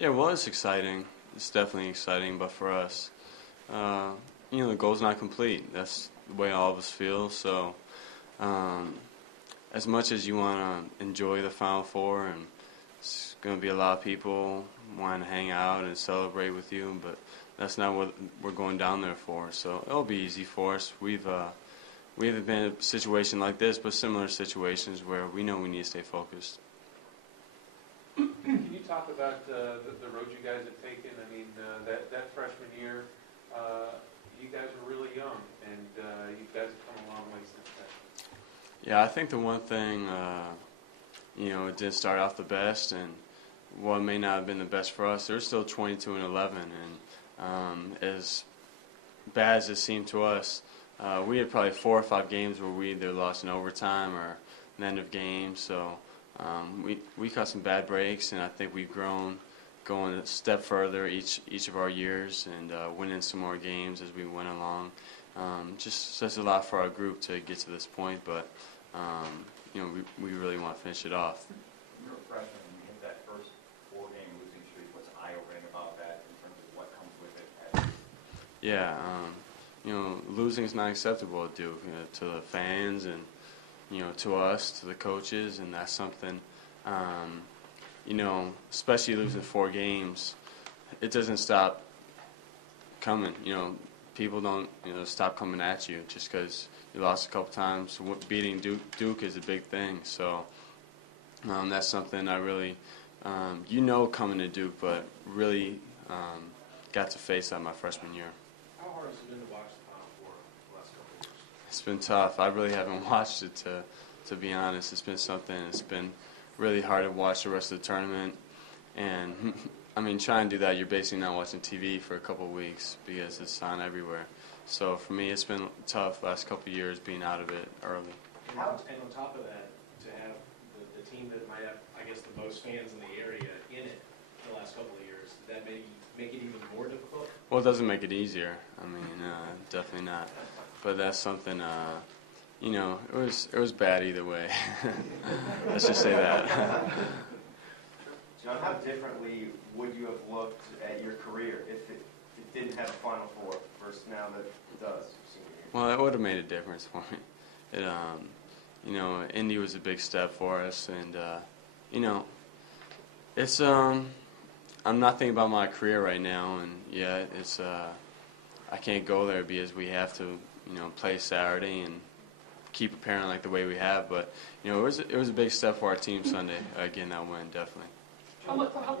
Yeah, well, it's exciting. It's definitely exciting, but for us, uh, the goal's not complete. That's the way all of us feel. So, um, as much as you want to enjoy the Final Four, and it's going to be a lot of people wanting to hang out and celebrate with you, but that's not what we're going down there for. So it'll be easy for us. We haven't been in a situation like this, but similar situations where we know we need to stay focused. Can you talk about the road you guys have taken? I mean, that freshman year, you guys were really young, and you guys have come a long way since then. Yeah, I think the one thing, it didn't start off the best, and what may not have been the best for us, they're still 22-11, and as bad as it seemed to us, we had probably 4 or 5 games where we either lost in overtime or an end of game, so we caught some bad breaks, and I think we've grown going a step further each of our years and winning some more games as we went along. Just says a lot for our group to get to this point, but we really want to finish it off. You're a freshman, and you hit that first 4-game losing streak. What's eye-opening about that in terms of what comes with it? Yeah, losing is not acceptable at Duke, to the fans and to us, to the coaches, and that's something. Especially losing 4 games, it doesn't stop coming. People don't stop coming at you just because you lost a couple times. So beating Duke is a big thing. So that's something I really, coming to Duke, but really got to face that my freshman year. How hard has it been to watch the Final Four the last couple of years? It's been tough. I really haven't watched it to be honest. It's been something. It's been really hard to watch the rest of the tournament, and I mean, trying to do that, you're basically not watching TV for a couple of weeks because it's on everywhere. So for me, it's been tough last couple of years being out of it early. And on top of that, to have the team that might have, I guess, the most fans in the area in it the last couple of years, does that make it even more difficult? Well, it doesn't make it easier. I mean, definitely not. But that's something. It was bad either way. Let's just say that. Jon, how differently would you have looked at your career if it didn't have a Final Four versus now that it does? Well, it would have made a difference for me. It, Indy was a big step for us, and it's I'm not thinking about my career right now, and yeah, it's I can't go there because we have to play Saturday and keep preparing like the way we have. But it was a big step for our team Sunday. Again, that win definitely. How more about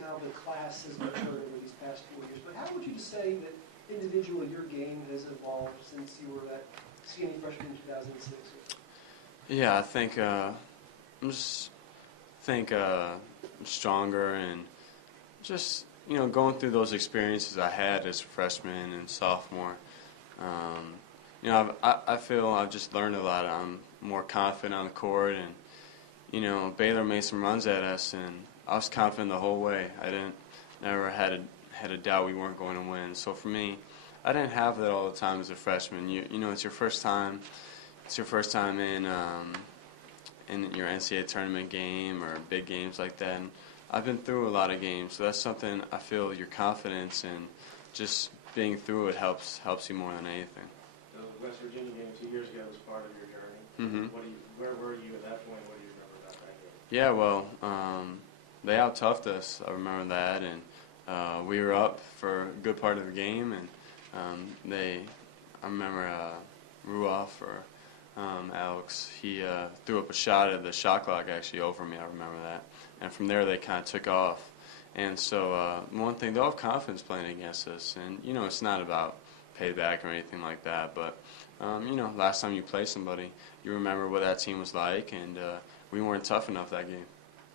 now the class has matured over these past 4 years, but how would you say that individually your game has evolved since you were that skinny freshman in 2006? Yeah, I think stronger and just going through those experiences I had as a freshman and sophomore. I feel I've just learned a lot. I'm more confident on the court, and Baylor made some runs at us, and I was confident the whole way. Never had a doubt we weren't going to win. So for me, I didn't have that all the time as a freshman. It's your first time. It's your first time in your NCAA tournament game or big games like that. And I've been through a lot of games, so that's something I feel your confidence and just being through it helps you more than anything. The West Virginia game 2 years ago was part of your journey. Mm-hmm. Where were you at that point? What do you remember about that game? Yeah, well, they out-toughed us. I remember that, and we were up for a good part of the game, and I remember Ruoff or Alex, he threw up a shot at the shot clock actually over me. I remember that, and from there they kind of took off. And so one thing, they'll have confidence playing against us, and it's not about payback or anything like that, but last time you play somebody, you remember what that team was like, and we weren't tough enough that game.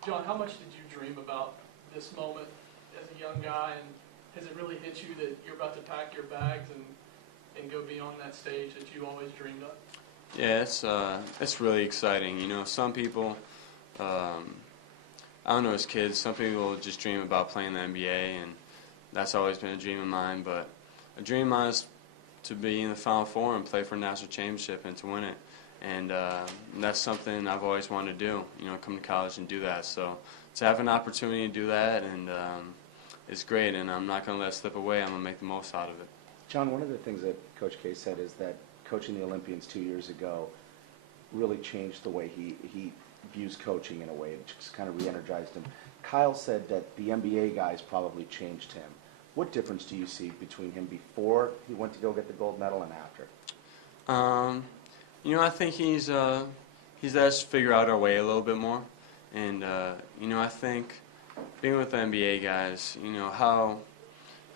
Jon, how much did you dream about this moment as a young guy, and has it really hit you that you're about to pack your bags and go beyond that stage that you always dreamed of? Yeah, it's really exciting. Some people, I don't know, as kids, some people just dream about playing the NBA, and that's always been a dream of mine. But a dream of mine is to be in the Final Four and play for a national championship and to win it. And that's something I've always wanted to do, come to college and do that. So to have an opportunity to do that, and it's great. And I'm not going to let it slip away. I'm going to make the most out of it. John, one of the things that Coach K said is that coaching the Olympians 2 years ago really changed the way he views coaching in a way. It just kind of re-energized him. Kyle said that the NBA guys probably changed him. What difference do you see between him before he went to go get the gold medal and after? I think he's let us figure out our way a little bit more. And, I think being with the NBA guys,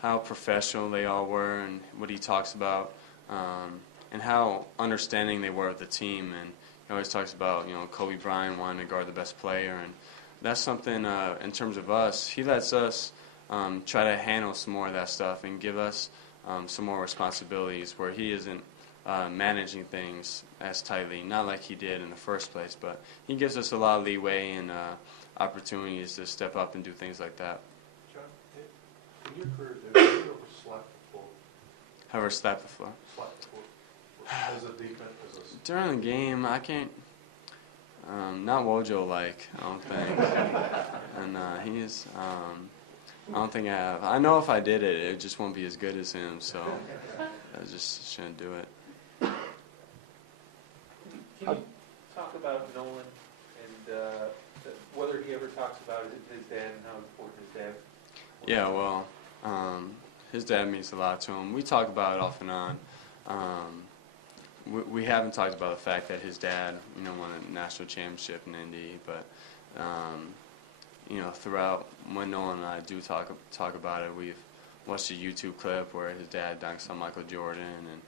how professional they all were and what he talks about, and how understanding they were of the team. And he always talks about, Kobe Bryant wanting to guard the best player. And that's something, in terms of us, he lets us try to handle some more of that stuff and give us some more responsibilities where he isn't managing things as tightly, not like he did in the first place, but he gives us a lot of leeway and opportunities to step up and do things like that. John, in your career, have you ever slapped the floor? Have her slap the floor? Slapped the floor. As a defense, as a... During the game, I can't, not Wojo-like, I don't think. And I don't think I have. I know if I did it, it just won't be as good as him, so I just shouldn't do it. Can you talk about Nolan and whether he ever talks about his dad and how important his dad was? Yeah, well, his dad means a lot to him. We talk about it off and on. We haven't talked about the fact that his dad, won a national championship in Indy, but throughout when Nolan and I do talk about it, we've watched a YouTube clip where his dad dunks on Michael Jordan, and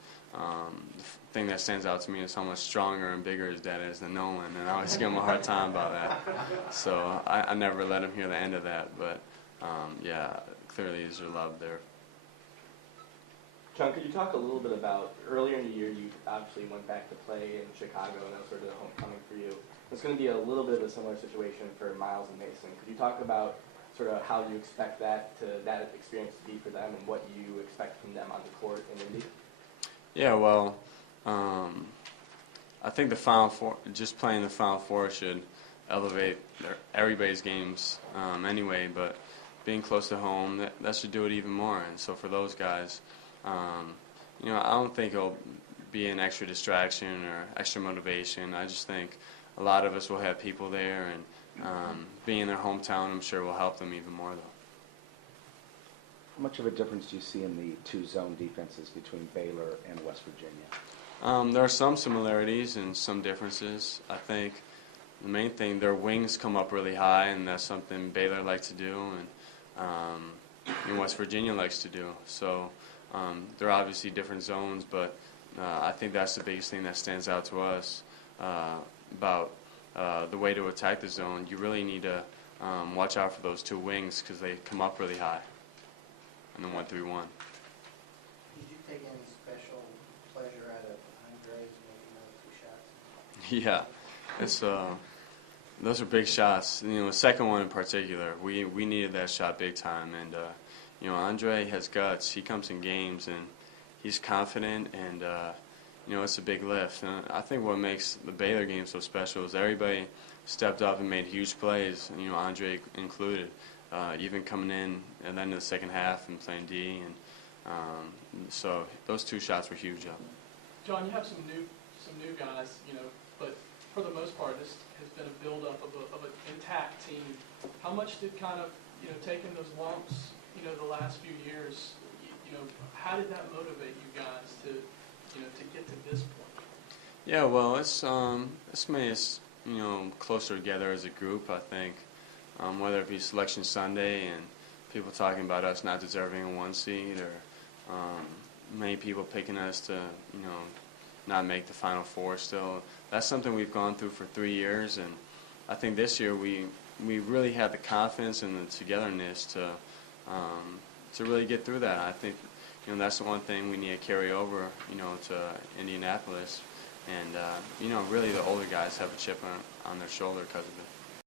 the thing that stands out to me is how much stronger and bigger his dad is than Nolan, and I always give him a hard time about that. So I never let him hear the end of that, but yeah, clearly there's a love there. John, could you talk a little bit about, earlier in the year you obviously went back to play in Chicago, and that was sort of the homecoming for you. It's going to be a little bit of a similar situation for Miles and Mason. Could you talk about sort of how you expect that experience to be for them and what you expect from them on the court in Indy? Yeah, well, I think the Final Four, just playing the Final Four should elevate everybody's games anyway, but being close to home, that should do it even more. And so for those guys, I don't think it'll be an extra distraction or extra motivation. I just think a lot of us will have people there, and being in their hometown, I'm sure will help them even more, though. How much of a difference do you see in the two zone defenses between Baylor and West Virginia? There are some similarities and some differences. I think the main thing, their wings come up really high, and that's something Baylor likes to do, and West Virginia likes to do. So they're obviously different zones, but I think that's the biggest thing that stands out to us about the way to attack the zone. You really need to watch out for those two wings because they come up really high. And the 1-3-1. Did you take any special pleasure out of Andre's making those 2 shots? Yeah, it's those are big shots. The second one in particular, we needed that shot big time. And Andre has guts. He comes in games and he's confident, and it's a big lift. And I think what makes the Baylor game so special is everybody stepped up and made huge plays. Andre included. Even coming in and then in the second half and playing D, and so those 2 shots were huge. John, you have some new guys, but for the most part, this has been a build-up of an intact team. How much did kind of taking those lumps, the last few years, how did that motivate you guys to get to this point? Yeah, well, it's made us closer together as a group, I think. Whether it be Selection Sunday and people talking about us not deserving a 1 seed, or many people picking us to, not make the Final Four still. That's something we've gone through for 3 years, and I think this year we really had the confidence and the togetherness to really get through that. I think, that's the one thing we need to carry over, to Indianapolis, and really the older guys have a chip on their shoulder because of it.